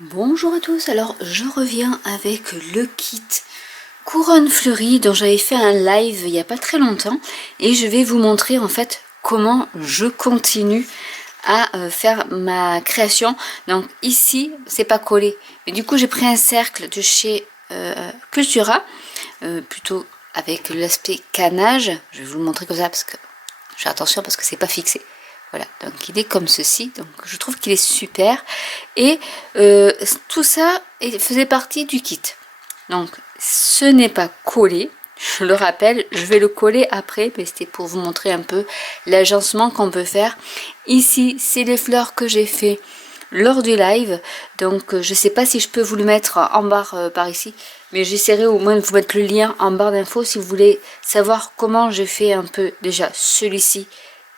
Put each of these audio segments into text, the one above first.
Bonjour à tous, alors je reviens avec le kit couronne fleurie dont j'avais fait un live il n'y a pas très longtemps et je vais vous montrer en fait comment je continue à faire ma création. Donc ici c'est pas collé, mais du coup j'ai pris un cercle de chez Cultura, plutôt avec l'aspect canage. Je vais vous le montrer comme ça parce que je fais attention parce que c'est pas fixé. Voilà, donc il est comme ceci, donc je trouve qu'il est super. Et tout ça faisait partie du kit. Donc ce n'est pas collé, je le rappelle, je vais le coller après, mais c'était pour vous montrer un peu l'agencement qu'on peut faire. Ici, c'est les fleurs que j'ai fait lors du live, donc je sais pas si je peux vous le mettre en barre par ici, mais j'essaierai au moins de vous mettre le lien en barre d'infos si vous voulez savoir comment j'ai fait un peu déjà celui-ci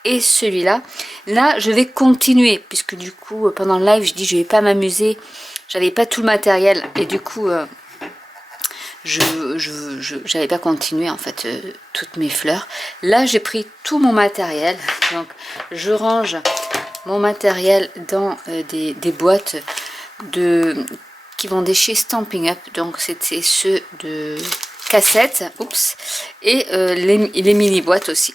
et celui-là. Là, je vais continuer, puisque du coup, pendant le live, je dis je vais pas m'amuser, j'avais pas tout le matériel, et du coup, j'avais pas continué en fait toutes mes fleurs. Là, j'ai pris tout mon matériel, donc je range mon matériel dans des boîtes qui vont chez Stampin' Up, donc c'était ceux de cassettes, oups, et les mini boîtes aussi.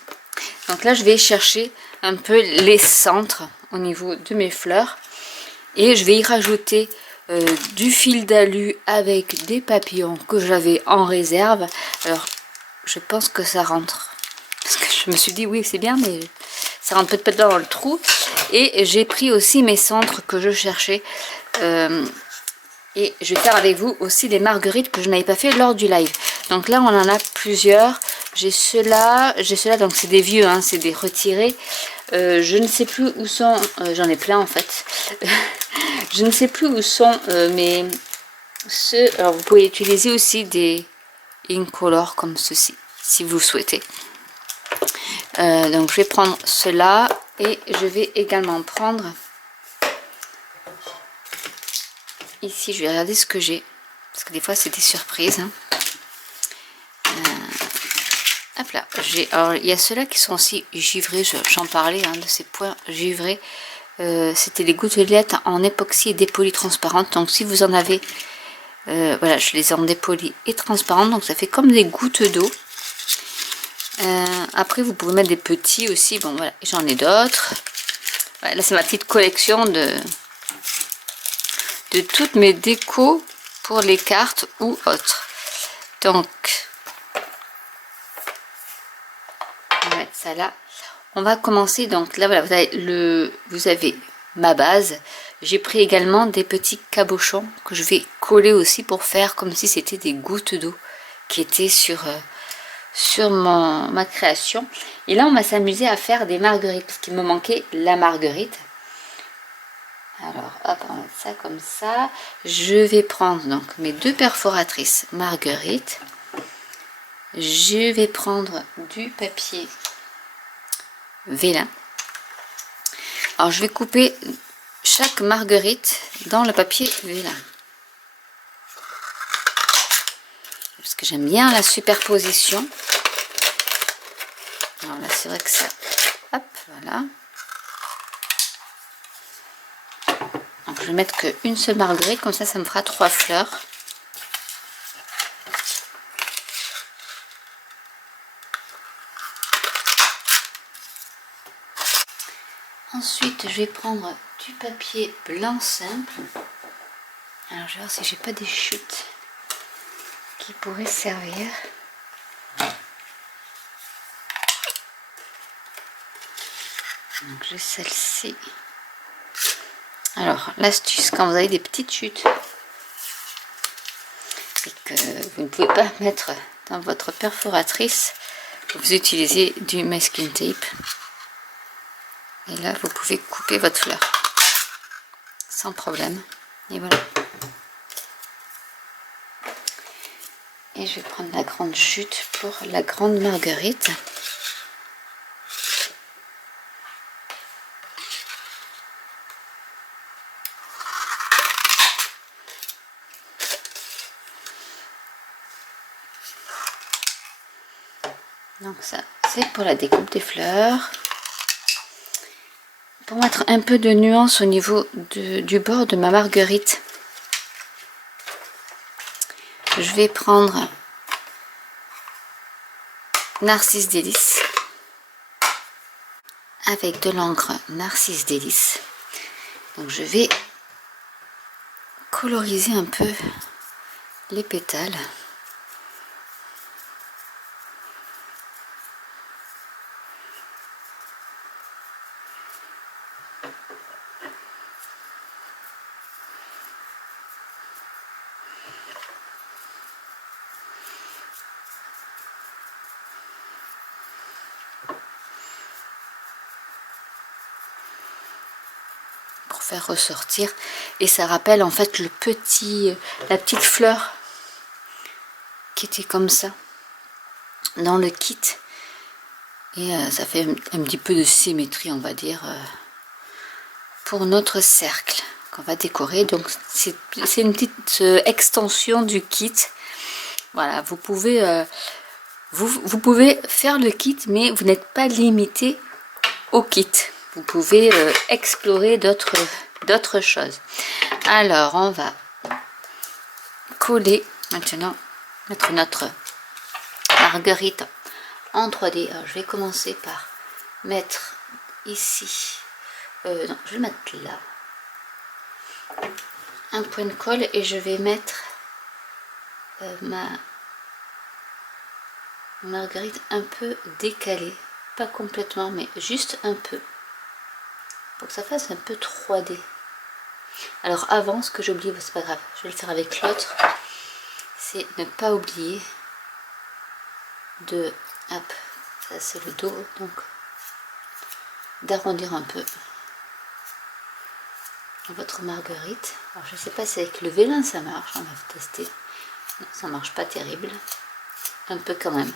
Donc là, je vais chercher un peu les centres au niveau de mes fleurs. Et je vais y rajouter du fil d'alu avec des papillons que j'avais en réserve. Alors, je pense que ça rentre. Parce que je me suis dit, oui, c'est bien, mais ça rentre peut-être pas dans le trou. Et j'ai pris aussi mes centres que je cherchais. Et je vais faire avec vous aussi les marguerites que je n'avais pas fait lors du live. Donc là, on en a plusieurs. J'ai ceux-là, donc c'est des vieux, hein, c'est des retirés. Je ne sais plus où sont, j'en ai plein en fait. Je ne sais plus où sont mes ceux. Alors vous pouvez utiliser aussi des incolores comme ceci, si vous souhaitez. Donc je vais prendre cela et je vais également prendre. Ici, je vais regarder ce que j'ai. Parce que des fois, c'est des surprises. Hein. Hop là. Alors, il y a ceux-là qui sont aussi givrés. J'en parlais, hein, de ces points givrés. C'était des gouttelettes en époxy et dépolie transparente. Donc, si vous en avez... voilà, je les ai en dépolie et transparente. Donc, ça fait comme des gouttes d'eau. Après, vous pouvez mettre des petits aussi. Bon, voilà. J'en ai d'autres. Voilà, là, c'est ma petite collection de toutes mes décos pour les cartes ou autres. Donc, on va mettre ça là. On va commencer. Donc là, voilà, vous avez ma base. J'ai pris également des petits cabochons que je vais coller aussi pour faire comme si c'était des gouttes d'eau qui étaient sur ma création. Et là, on va s'amuser à faire des marguerites parce qu'il me manquait la marguerite. Alors, hop, on va mettre ça comme ça. Je vais prendre donc mes deux perforatrices marguerite. Je vais prendre du papier vélin. Alors, je vais couper chaque marguerite dans le papier vélin. Parce que j'aime bien la superposition. Alors là, c'est vrai que ça... Hop, voilà. Donc, je vais mettre qu'une seule marguerite, comme ça me fera 3 fleurs. Ensuite, je vais prendre du papier blanc simple. Alors, je vais voir si j'ai pas des chutes qui pourraient servir. Donc, j'ai celle-ci. Alors, l'astuce, quand vous avez des petites chutes et que vous ne pouvez pas mettre dans votre perforatrice, vous utilisez du masking tape. Et là, vous pouvez couper votre fleur sans problème. Et voilà. Et je vais prendre la grande chute pour la grande marguerite. Donc ça, c'est pour la découpe des fleurs. Pour mettre un peu de nuance au niveau du bord de ma marguerite. je vais prendre Narcisse Délice avec de l'encre Narcisse Délice. Donc je vais coloriser un peu les pétales. Pour faire ressortir, et ça rappelle en fait la petite fleur qui était comme ça dans le kit, et ça fait un petit peu de symétrie, on va dire, pour notre cercle qu'on va décorer. Donc c'est une petite extension du kit. Voilà, vous pouvez vous pouvez faire le kit, mais vous n'êtes pas limité au kit. Vous pouvez explorer d'autres choses. Alors on va coller maintenant, mettre notre marguerite en 3D. Alors, je vais commencer par mettre ici, non, je vais le mettre là, un point de colle, et je vais mettre ma marguerite un peu décalée, pas complètement, mais juste un peu, pour que ça fasse un peu 3D. Alors avant, ce que j'oublie, c'est pas grave, je vais le faire avec l'autre, c'est ne pas oublier de, hop, ça c'est le dos, donc d'arrondir un peu votre marguerite. Alors je sais pas si avec le vélin ça marche, on va tester. Non, ça marche pas terrible, un peu quand même.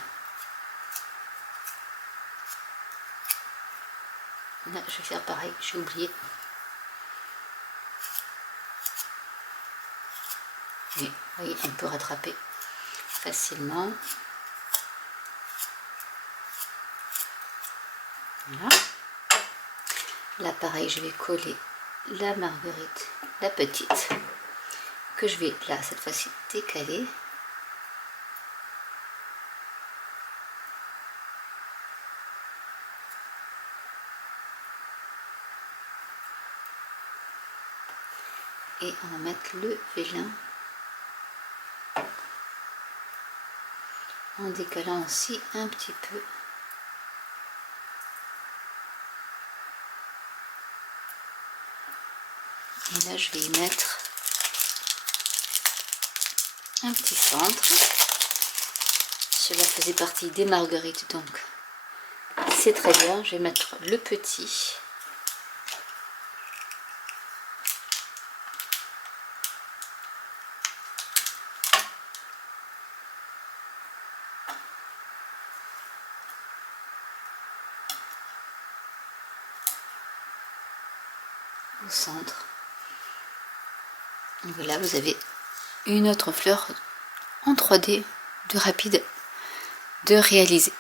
Là je vais faire pareil, j'ai oublié. Mais oui, on peut rattraper facilement. Voilà. Là pareil, je vais coller la marguerite, la petite, que je vais là cette fois-ci décaler. Et on va mettre le vélin en décalant aussi un petit peu. Et là je vais y mettre un petit centre. Cela faisait partie des marguerites, donc c'est très bien. Je vais mettre le petit. Au centre. Et voilà, vous avez une autre fleur en 3D de rapide de réaliser.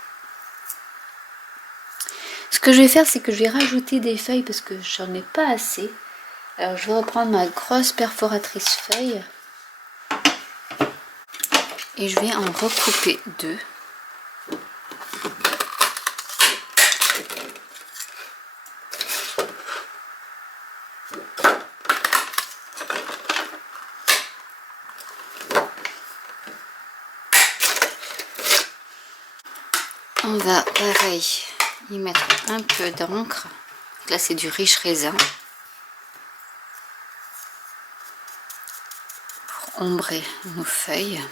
Ce que je vais faire, c'est que je vais rajouter des feuilles parce que j'en ai pas assez. Alors je vais reprendre ma grosse perforatrice feuille et je vais en recouper deux. On va pareil y mettre un peu d'encre. Là c'est du riche raisin pour ombrer nos feuilles.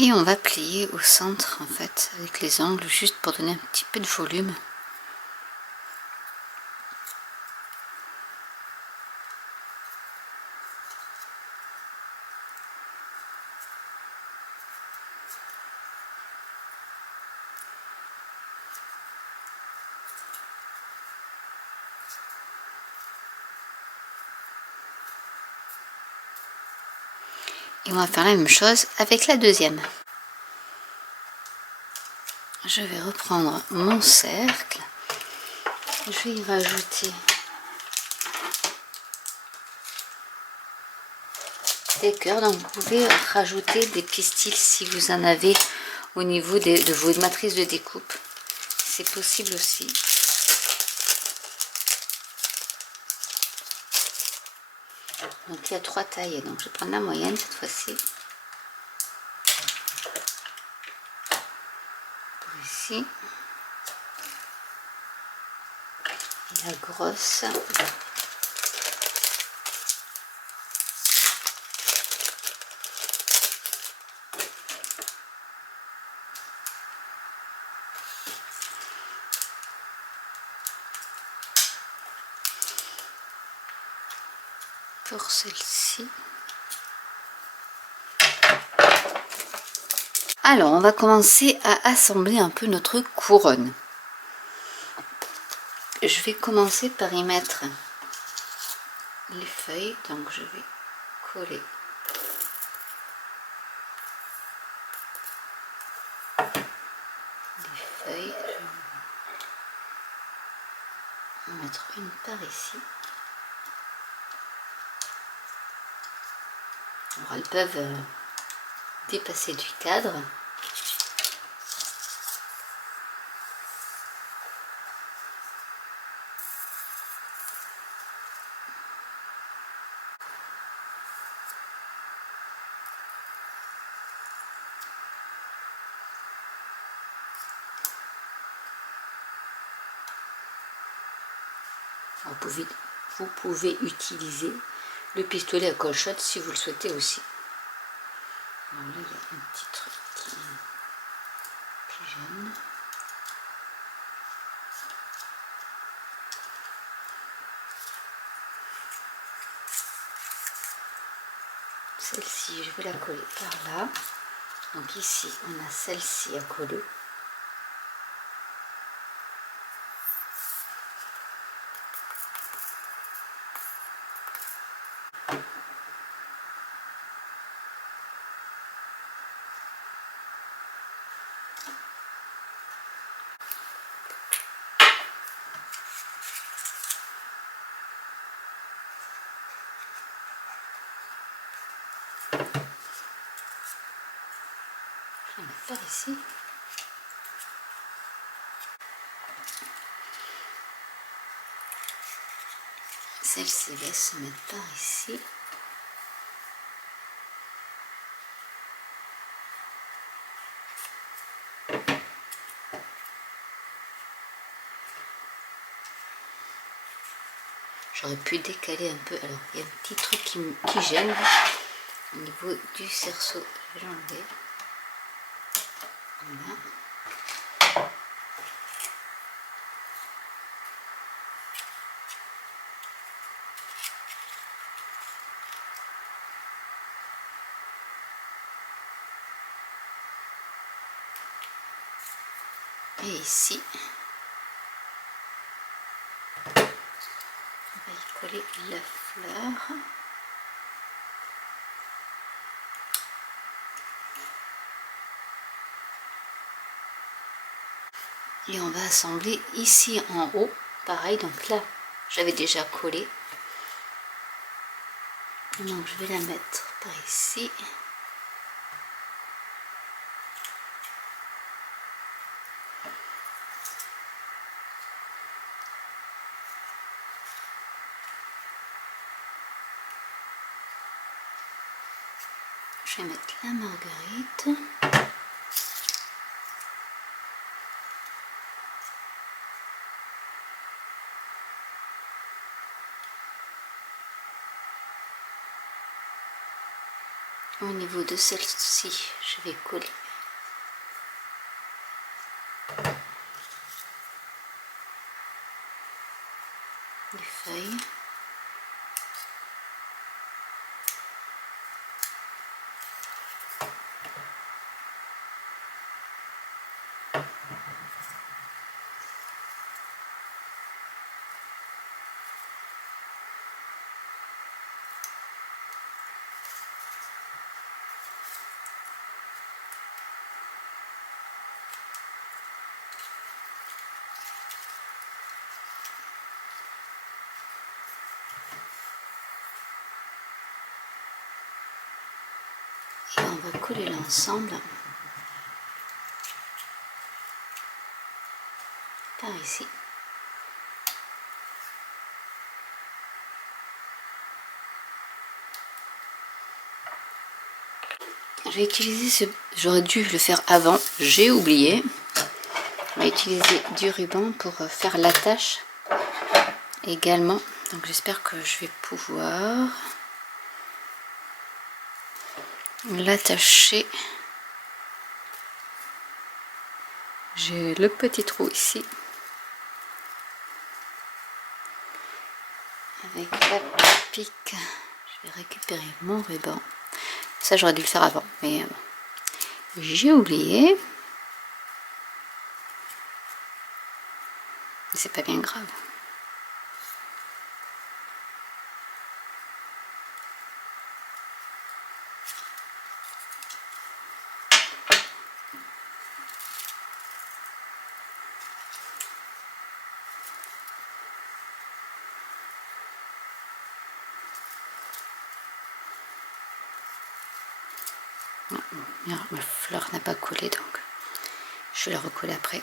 Et on va plier au centre en fait avec les angles juste pour donner un petit peu de volume. Et on va faire la même chose avec la deuxième. Je vais reprendre mon cercle. Je vais y rajouter des cœurs. Donc vous pouvez rajouter des pistils si vous en avez au niveau de vos matrices de découpe. C'est possible aussi. Donc il y a 3 tailles. Donc je vais prendre la moyenne cette fois-ci. Pour ici. Et la grosse. Pour celle-ci. Alors, on va commencer à assembler un peu notre couronne. Je vais commencer par y mettre les feuilles, donc je vais coller les feuilles. Je vais en mettre une par ici. Alors, elles peuvent dépasser du cadre. Vous pouvez utiliser le pistolet à colchotte si vous le souhaitez aussi. Alors là, il y a un petit truc qui gêne. Celle-ci, je vais la coller par là. Donc ici, on a celle-ci à coller. Je vais la faire ici. Celle-ci va se mettre par ici. J'aurais pu décaler un peu. Alors, il y a un petit truc qui gêne au niveau du cerceau. Je vais l'enlever. Voilà. Et ici, on va y coller la fleur. Et on va assembler ici en haut. Pareil, donc là, j'avais déjà collé. Donc je vais la mettre par ici. Je vais mettre la marguerite. Au niveau de celle-ci, je vais coller les feuilles. Et on va coller l'ensemble par ici. Je vais utiliser j'aurais dû le faire avant, j'ai oublié. On va utiliser du ruban pour faire l'attache également. Donc j'espère que je vais pouvoir l'attacher. J'ai le petit trou ici. Avec la pique, je vais récupérer mon ruban. Ça j'aurais dû le faire avant, mais j'ai oublié. C'est pas bien grave. Non, ma fleur n'a pas collé, donc je vais la recoller après.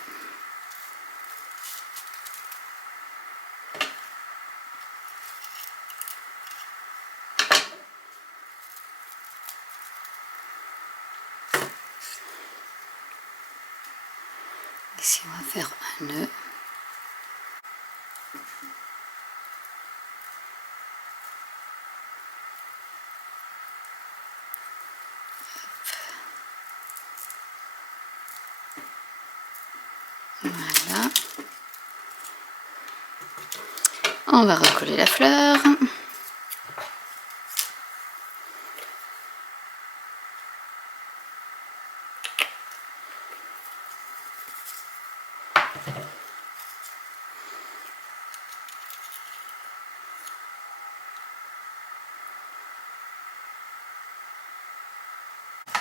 Ici on va faire un nœud. Voilà. On va recoller la fleur.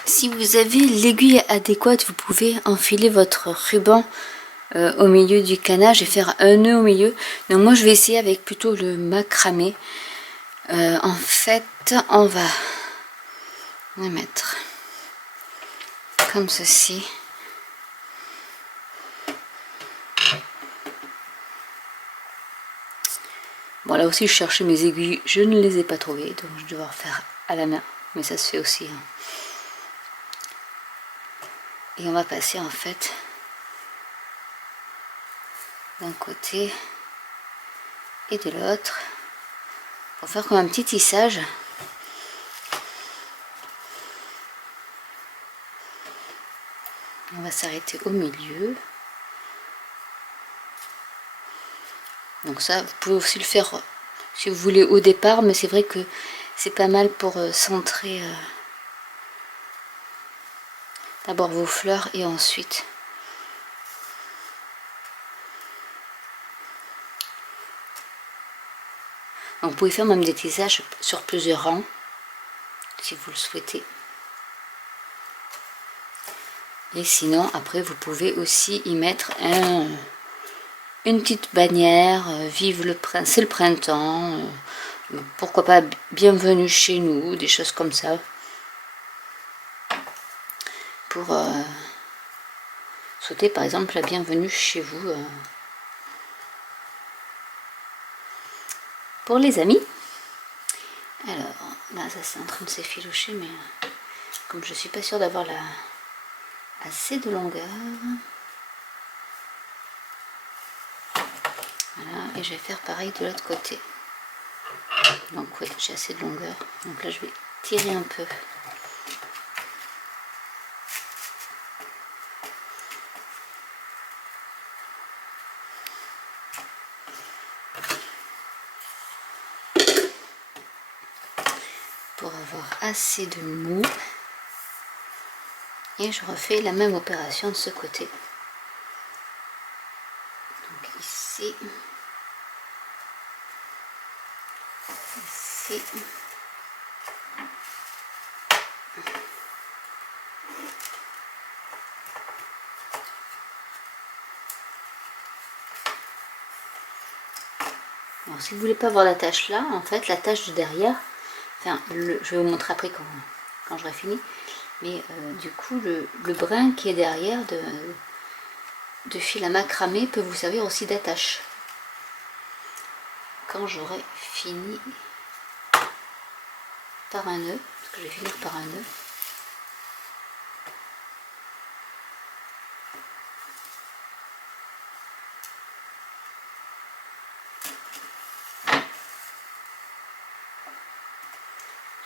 Si vous avez l'aiguille adéquate, vous pouvez enfiler votre ruban au milieu du canage et faire un nœud au milieu. Donc moi je vais essayer avec plutôt le macramé. En fait on va le mettre comme ceci. Bon là aussi je cherchais mes aiguilles, je ne les ai pas trouvées, donc je vais devoir faire à la main, mais ça se fait aussi. Hein. Et on va passer en fait d'un côté et de l'autre pour faire comme un petit tissage. On va s'arrêter au milieu. Donc ça, vous pouvez aussi le faire si vous voulez au départ, mais c'est vrai que c'est pas mal pour centrer d'abord vos fleurs et ensuite donc vous pouvez faire même des tissages sur plusieurs rangs si vous le souhaitez. Et sinon après vous pouvez aussi y mettre une petite bannière, vive le printemps, c'est le printemps, pourquoi pas bienvenue chez nous, des choses comme ça. Pour souhaiter par exemple la bienvenue chez vous pour les amis. Alors là ça c'est en train de s'effilocher, mais comme je suis pas sûre d'avoir assez de longueur, voilà, et je vais faire pareil de l'autre côté. Donc oui, j'ai assez de longueur, donc là je vais tirer un peu pour avoir assez de mou. Et je refais la même opération de ce côté. Donc ici. Ici. Alors, si vous voulez pas voir la tache là, en fait, la tache de derrière, enfin, je vais vous montrer après quand j'aurai fini, mais du coup, le brin qui est derrière de fil à macramé peut vous servir aussi d'attache. Quand j'aurai fini par un nœud, parce que je vais finir par un nœud,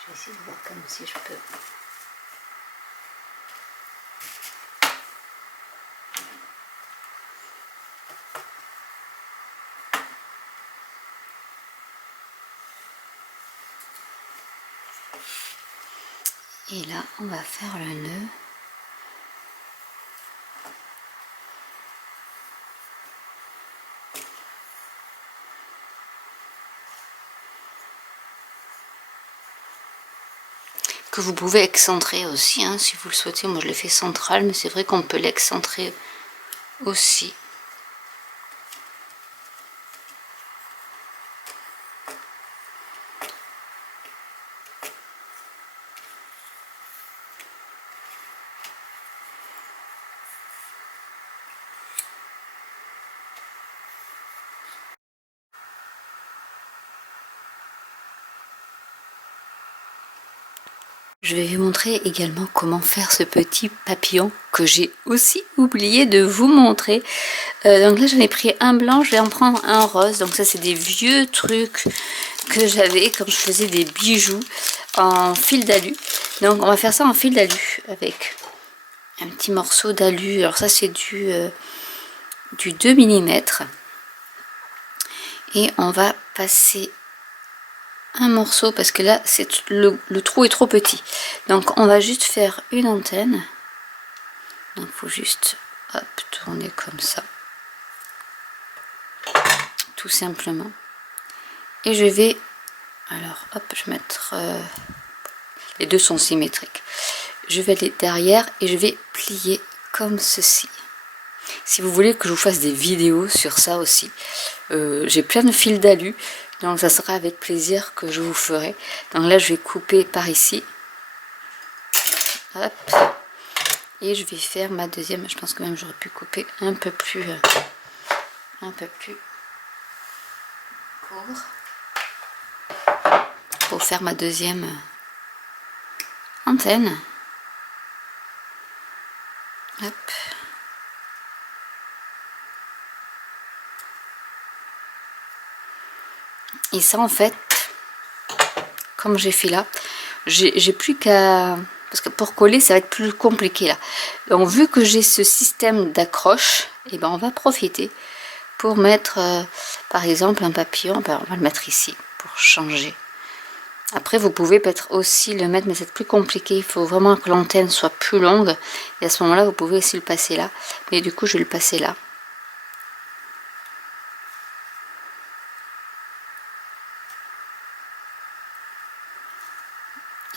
je vais essayer de voir comme si je peux. Et là, on va faire le nœud. Que vous pouvez excentrer aussi, hein, si vous le souhaitez. Moi, je l'ai fait central, mais c'est vrai qu'on peut l'excentrer aussi. Je vais vous montrer également comment faire ce petit papillon que j'ai aussi oublié de vous montrer. Donc là j'en ai pris un blanc, je vais en prendre un rose. Donc ça c'est des vieux trucs que j'avais quand je faisais des bijoux en fil d'alu. Donc on va faire ça en fil d'alu avec un petit morceau d'alu. Alors ça c'est du 2 mm. Et on va passer un morceau parce que là c'est le trou est trop petit, donc on va juste faire une antenne. Donc il faut juste hop, tourner comme ça tout simplement, et je vais alors hop, je vais mettre les deux sont symétriques, je vais aller derrière et je vais plier comme ceci. Si vous voulez que je vous fasse des vidéos sur ça aussi, j'ai plein de fils d'alu, donc ça sera avec plaisir que je vous ferai. Donc là je vais couper par ici, hop, et je vais faire ma deuxième. Je pense que même j'aurais pu couper un peu plus court pour faire ma deuxième antenne. Hop. Et ça en fait, comme j'ai fait là, j'ai plus qu'à, parce que pour coller ça va être plus compliqué là. Donc vu que j'ai ce système d'accroche, et ben on va profiter pour mettre par exemple un papillon. Ben, on va le mettre ici pour changer. Après vous pouvez peut-être aussi le mettre, mais c'est plus compliqué, il faut vraiment que l'antenne soit plus longue, et à ce moment là vous pouvez aussi le passer là, mais du coup je vais le passer là.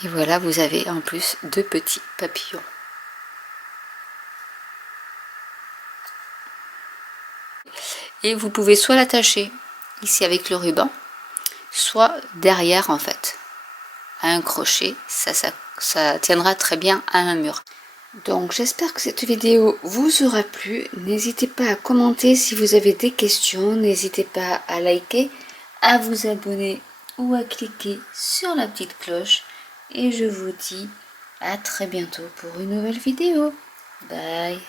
Et voilà, vous avez en plus deux petits papillons. Et vous pouvez soit l'attacher ici avec le ruban, soit derrière en fait, à un crochet, ça tiendra très bien à un mur. Donc j'espère que cette vidéo vous aura plu. N'hésitez pas à commenter si vous avez des questions, n'hésitez pas à liker, à vous abonner ou à cliquer sur la petite cloche. Et je vous dis à très bientôt pour une nouvelle vidéo. Bye!